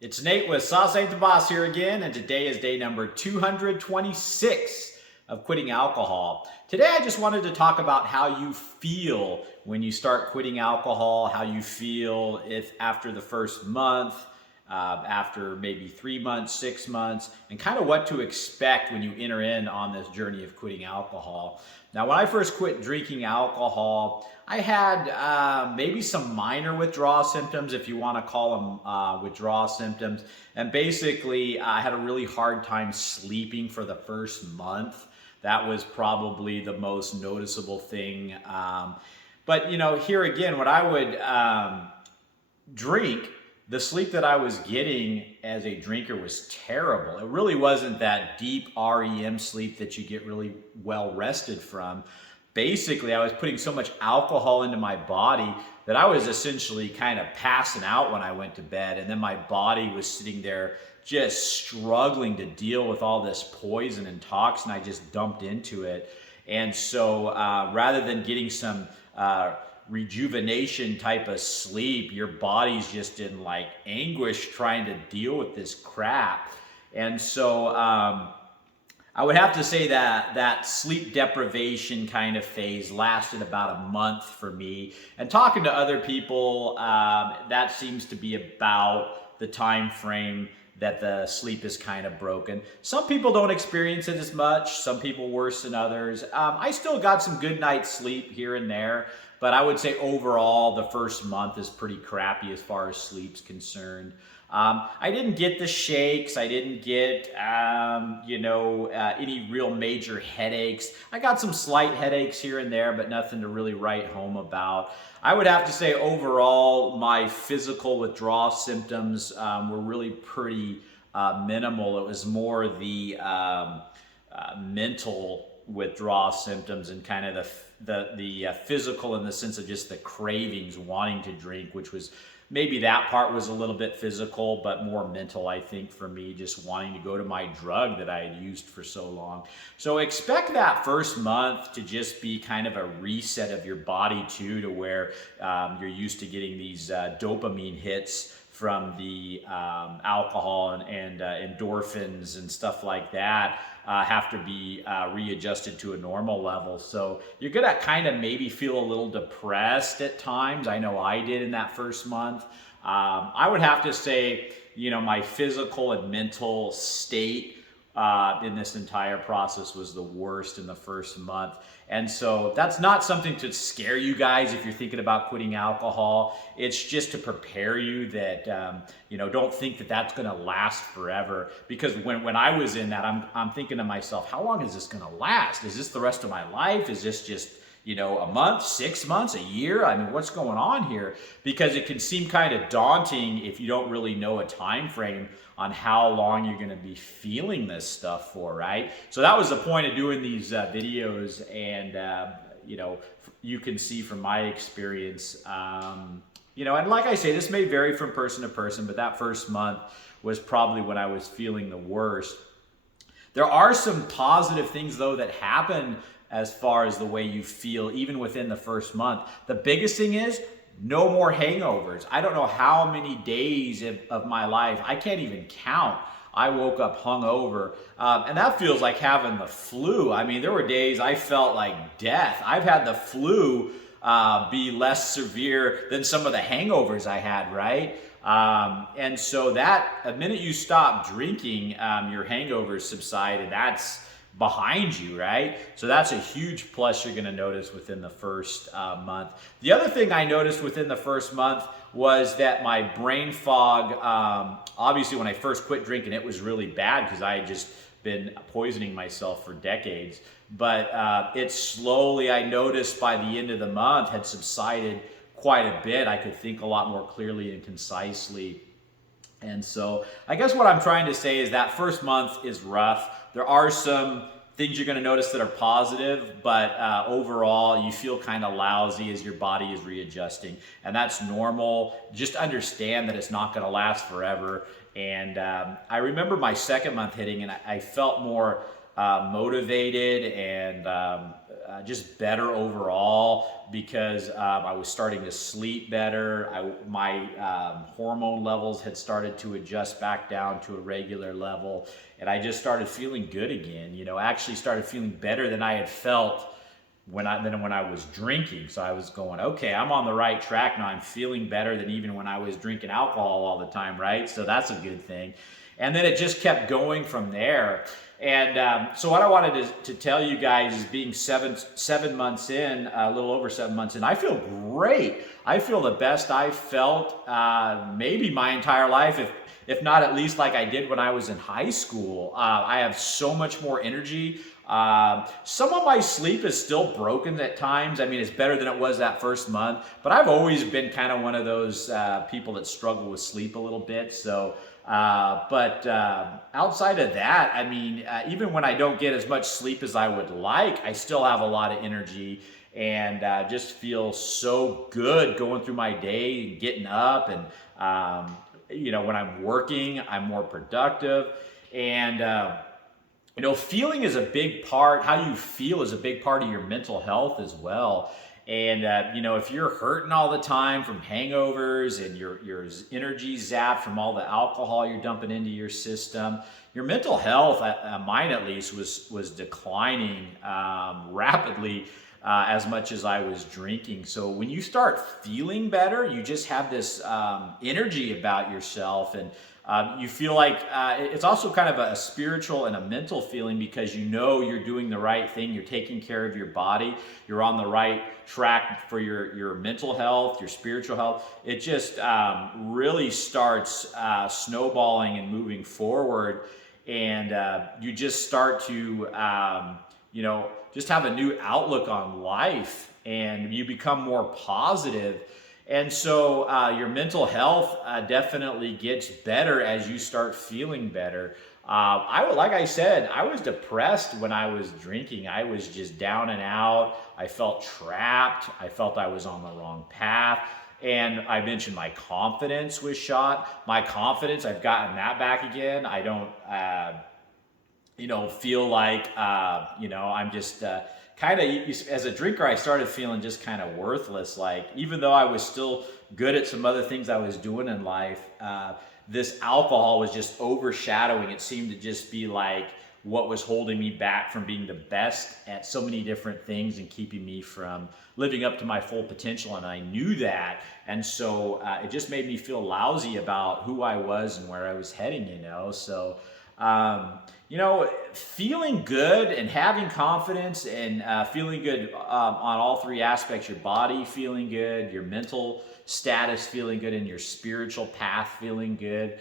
It's Nate with Sauce Ain't the Boss here again, and today is day number 226 of quitting alcohol. Today I just wanted to talk about how you feel when you start quitting alcohol, how you feel if after the first month, after maybe 3 months, 6 months, and kind of what to expect when you enter in on this journey of quitting alcohol. Now, when I first quit drinking alcohol, I had maybe some minor withdrawal symptoms, if you want to call them withdrawal symptoms. And basically, I had a really hard time sleeping for the first month. That was probably the most noticeable thing. But, here again, when I would drink, the sleep that I was getting as a drinker was terrible. It really wasn't that deep REM sleep that you get really well rested from. Basically, I was putting so much alcohol into my body that I was essentially kind of passing out when I went to bed. And then my body was sitting there just struggling to deal with all this poison and toxin I just dumped into it. And so rather than getting some rejuvenation type of sleep, your body's just in like anguish trying to deal with this crap. And so I would have to say that sleep deprivation kind of phase lasted about a month for me. And talking to other people, that seems to be about the time frame that the sleep is kind of broken. Some people don't experience it as much, some people worse than others. I still got some good night's sleep here and there, but I would say overall the first month is pretty crappy as far as sleep's concerned. I didn't get the shakes. I didn't get, any real major headaches. I got some slight headaches here and there, but nothing to really write home about. I would have to say overall, my physical withdrawal symptoms were really pretty minimal. It was more the mental withdrawal symptoms and kind of the physical in the sense of just the cravings, wanting to drink, which was maybe that part was a little bit physical, but more mental, I think, for me, just wanting to go to my drug that I had used for so long. So expect that first month to just be kind of a reset of your body too, to where you're used to getting these dopamine hits from the alcohol and endorphins and stuff like that have to be readjusted to a normal level. So you're gonna kind of maybe feel a little depressed at times. I know I did in that first month. I would have to say, my physical and mental state in this entire process was the worst in the first month. And so that's not something to scare you guys if you're thinking about quitting alcohol. It's just to prepare you that, don't think that that's going to last forever. Because when I was in that, I'm thinking to myself, how long is this going to last? Is this the rest of my life? Is this just a month, 6 months, a year? I mean, what's going on here? Because it can seem kind of daunting if you don't really know a time frame on how long you're going to be feeling this stuff for, right? So that was the point of doing these videos, and you can see from my experience, and like I say, this may vary from person to person, but that first month was probably when I was feeling the worst. There are some positive things though that happen as far as the way you feel, even within the first month. The biggest thing is no more hangovers. I don't know how many days of my life, I can't even count, I woke up hungover. And that feels like having the flu. I mean, there were days I felt like death. I've had the flu be less severe than some of the hangovers I had, right? And so that, the minute you stop drinking, your hangovers subside, and that's behind you, right? So that's a huge plus you're going to notice within the first month. The other thing I noticed within the first month was that my brain fog, obviously when I first quit drinking, it was really bad because I had just been poisoning myself for decades. But it slowly, I noticed by the end of the month, had subsided quite a bit. I could think a lot more clearly and concisely. And so I guess what I'm trying to say is that first month is rough. There are some things you're going to notice that are positive, but overall you feel kind of lousy as your body is readjusting, and that's normal. Just understand that it's not going to last forever. And I remember my second month hitting, and I felt more motivated and just better overall because I was starting to sleep better. My hormone levels had started to adjust back down to a regular level, and I just started feeling good again. Actually started feeling better than I had felt when I was drinking. So I was going, okay, I'm on the right track now. I'm feeling better than even when I was drinking alcohol all the time, right? So that's a good thing. And then it just kept going from there. And so what I wanted to tell you guys is being 7 months in, a little over 7 months in, I feel great. I feel the best I've felt maybe my entire life, if not at least like I did when I was in high school. I have so much more energy. Some of my sleep is still broken at times. I mean, it's better than it was that first month, but I've always been kind of one of those people that struggle with sleep a little bit. So, but outside of that, I mean, even when I don't get as much sleep as I would like, I still have a lot of energy and just feel so good going through my day and getting up. And, when I'm working, I'm more productive. And, feeling is a big part. How you feel is a big part of your mental health as well. And, if you're hurting all the time from hangovers and your energy zapped from all the alcohol you're dumping into your system, your mental health, mine at least, was declining rapidly as much as I was drinking. So when you start feeling better, you just have this energy about yourself, and you feel like it's also kind of a spiritual and a mental feeling because you're doing the right thing, you're taking care of your body, you're on the right track for your mental health, your spiritual health. It just really starts snowballing and moving forward, and you just start to just have a new outlook on life, and you become more positive. And so your mental health definitely gets better as you start feeling better. Like I said, I was depressed when I was drinking. I was just down and out. I felt trapped. I felt I was on the wrong path. And I mentioned my confidence was shot. My confidence, I've gotten that back again. I don't, feel like, I'm just kind of, as a drinker, I started feeling just kind of worthless. Like, even though I was still good at some other things I was doing in life, this alcohol was just overshadowing. It seemed to just be like what was holding me back from being the best at so many different things and keeping me from living up to my full potential. And I knew that. And so it just made me feel lousy about who I was and where I was heading, So, feeling good and having confidence and feeling good on all three aspects, your body feeling good, your mental status feeling good, and your spiritual path feeling good,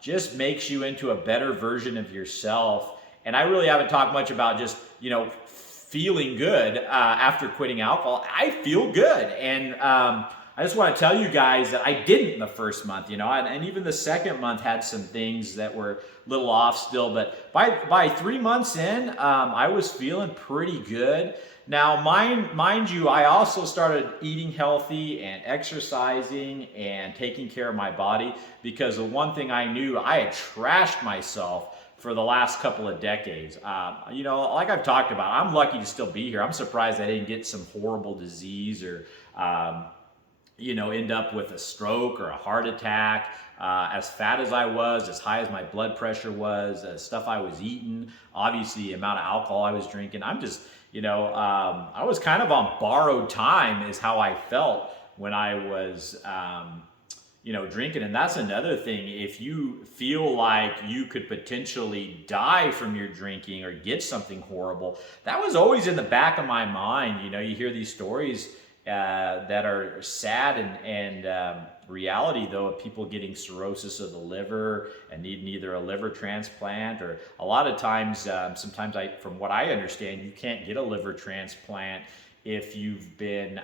just makes you into a better version of yourself. And I really haven't talked much about just, feeling good after quitting alcohol. I feel good. And I just want to tell you guys that I didn't the first month, and even the second month had some things that were a little off still. But by 3 months in, I was feeling pretty good. Now, mind you, I also started eating healthy and exercising and taking care of my body, because the one thing I knew, I had trashed myself for the last couple of decades. Like I've talked about, I'm lucky to still be here. I'm surprised I didn't get some horrible disease or end up with a stroke or a heart attack. As fat as I was, as high as my blood pressure was, stuff I was eating, obviously the amount of alcohol I was drinking, I'm just, I was kind of on borrowed time is how I felt when I was, drinking. And that's another thing. If you feel like you could potentially die from your drinking or get something horrible, that was always in the back of my mind. You hear these stories that are sad and reality, though, of people getting cirrhosis of the liver and needing either a liver transplant, or a lot of times, sometimes from what I understand, you can't get a liver transplant if you've been,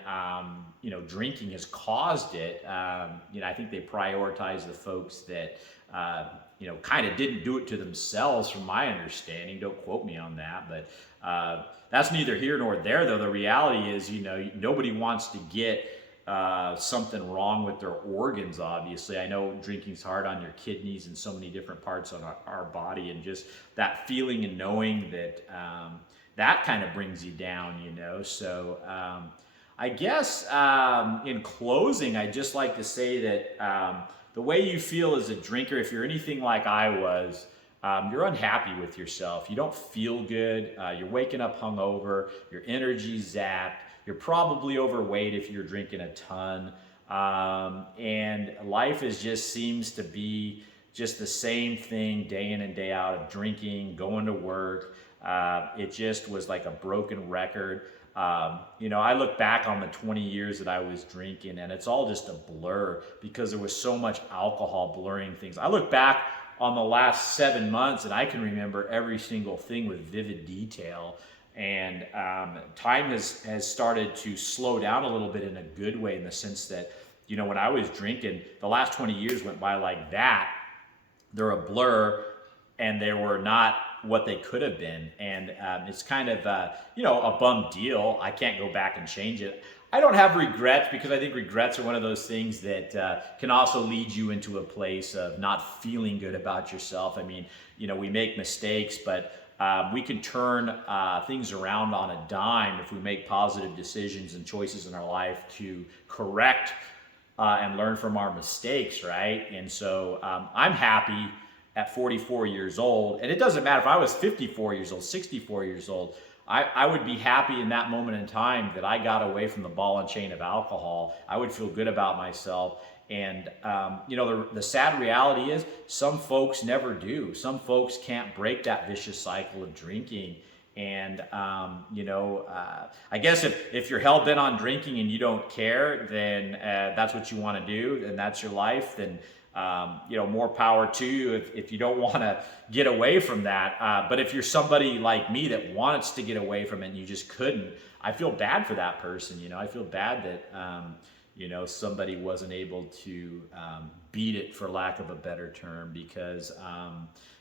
drinking has caused it. I think they prioritize the folks that, kind of didn't do it to themselves, from my understanding. Don't quote me on that, but that's neither here nor there, though. The reality is, nobody wants to get something wrong with their organs, obviously. I know drinking's hard on your kidneys and so many different parts of our body, and just that feeling and knowing that that kind of brings you down, you know. So I guess in closing, I'd just like to say that the way you feel as a drinker, if you're anything like I was, you're unhappy with yourself. You don't feel good. You're waking up hungover. Your energy's zapped. You're probably overweight if you're drinking a ton. And life just seems to be just the same thing day in and day out of drinking, going to work. It just was like a broken record. You know, I look back on the 20 years that I was drinking, and it's all just a blur because there was so much alcohol blurring things. I look back on the last 7 months, and I can remember every single thing with vivid detail. And time has started to slow down a little bit in a good way, in the sense that, you know, when I was drinking, the last 20 years went by like that. They're a blur, and they were not what they could have been. And it's kind of, you know, a bum deal. I can't go back and change it. I don't have regrets, because I think regrets are one of those things that can also lead you into a place of not feeling good about yourself. I mean, you know, we make mistakes, but we can turn things around on a dime if we make positive decisions and choices in our life to correct and learn from our mistakes, right? And so I'm happy at 44 years old, and it doesn't matter if I was 54 years old, 64 years old, I would be happy in that moment in time that I got away from the ball and chain of alcohol. I would feel good about myself. And, you know, the sad reality is some folks never do. Some folks can't break that vicious cycle of drinking. And, you know, I guess if you're hell-bent on drinking and you don't care, then that's what you want to do, and that's your life, then you know, more power to you if you don't want to get away from that. But if you're somebody like me that wants to get away from it and you just couldn't, I feel bad for that person. You know, I feel bad that, you know, somebody wasn't able to beat it, for lack of a better term, because,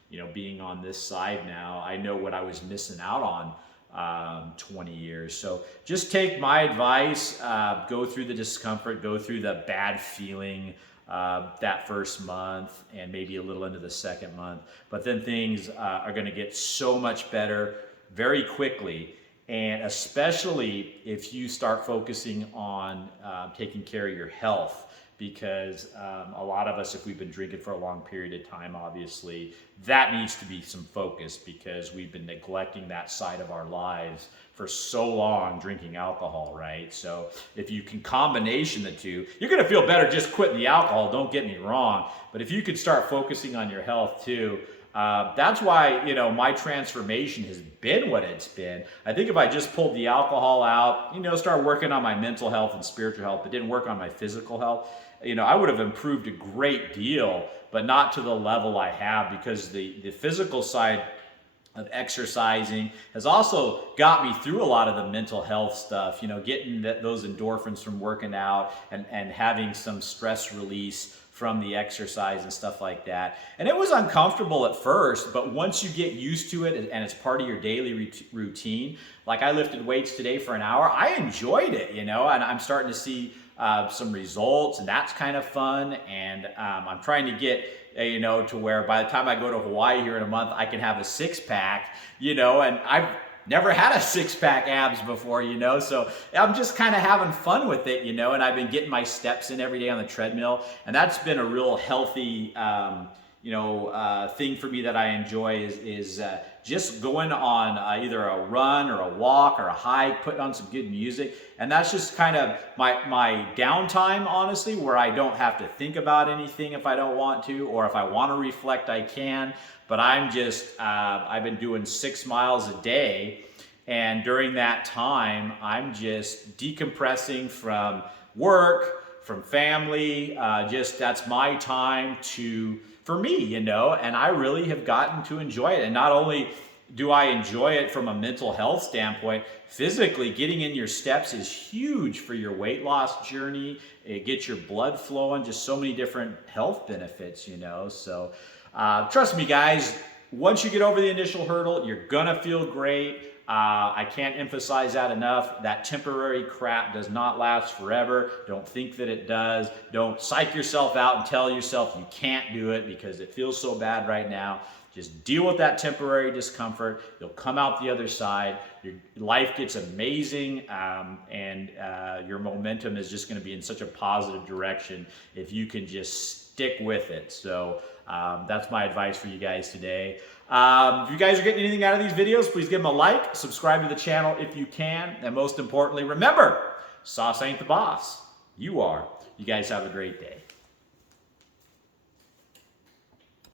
you know, being on this side now, I know what I was missing out on 20 years. So just take my advice, go through the discomfort, go through the bad feeling, that first month and maybe a little into the second month, but then things are going to get so much better very quickly. And especially if you start focusing on taking care of your health, because a lot of us, if we've been drinking for a long period of time, obviously that needs to be some focus, because we've been neglecting that side of our lives for so long, drinking alcohol, right? So if you can combination the two, you're going to feel better just quitting the alcohol, don't get me wrong, but if you could start focusing on your health too, that's why, you know, my transformation has been what it's been. I think if I just pulled the alcohol out, you know, start working on my mental health and spiritual health, but didn't work on my physical health, you know, I would have improved a great deal, but not to the level I have, because the physical side of exercising has also got me through a lot of the mental health stuff, you know, getting those endorphins from working out and having some stress release from the exercise and stuff like that. And it was uncomfortable at first, but once you get used to it and it's part of your daily routine, like I lifted weights today for an hour, I enjoyed it, you know, and I'm starting to see some results, and that's kind of fun. And I'm trying to get, you know, to where by the time I go to Hawaii here in a month, I can have a six-pack, you know, and I've never had a six-pack abs before, you know, so I'm just kind of having fun with it, you know, and I've been getting my steps in every day on the treadmill, and that's been a real healthy, you know, thing for me that I enjoy is just going on either a run or a walk or a hike, putting on some good music. And that's just kind of my downtime, honestly, where I don't have to think about anything if I don't want to, or if I want to reflect, I can. But I'm just, I've been doing 6 miles a day. And during that time, I'm just decompressing from work, from family, just that's my time for me, you know, and I really have gotten to enjoy it. And not only do I enjoy it from a mental health standpoint, physically getting in your steps is huge for your weight loss journey. It gets your blood flowing, just so many different health benefits, you know. So trust me, guys, once you get over the initial hurdle, you're gonna feel great. I can't emphasize that enough. That temporary crap does not last forever. Don't think that it does. Don't psych yourself out and tell yourself you can't do it because it feels so bad right now. Just deal with that temporary discomfort. You'll come out the other side. Your life gets amazing, and your momentum is just going to be in such a positive direction if you can just stick with it. So that's my advice for you guys today. If you guys are getting anything out of these videos, please give them a like, subscribe to the channel if you can, and most importantly, remember, sauce ain't the boss. You are. You guys have a great day.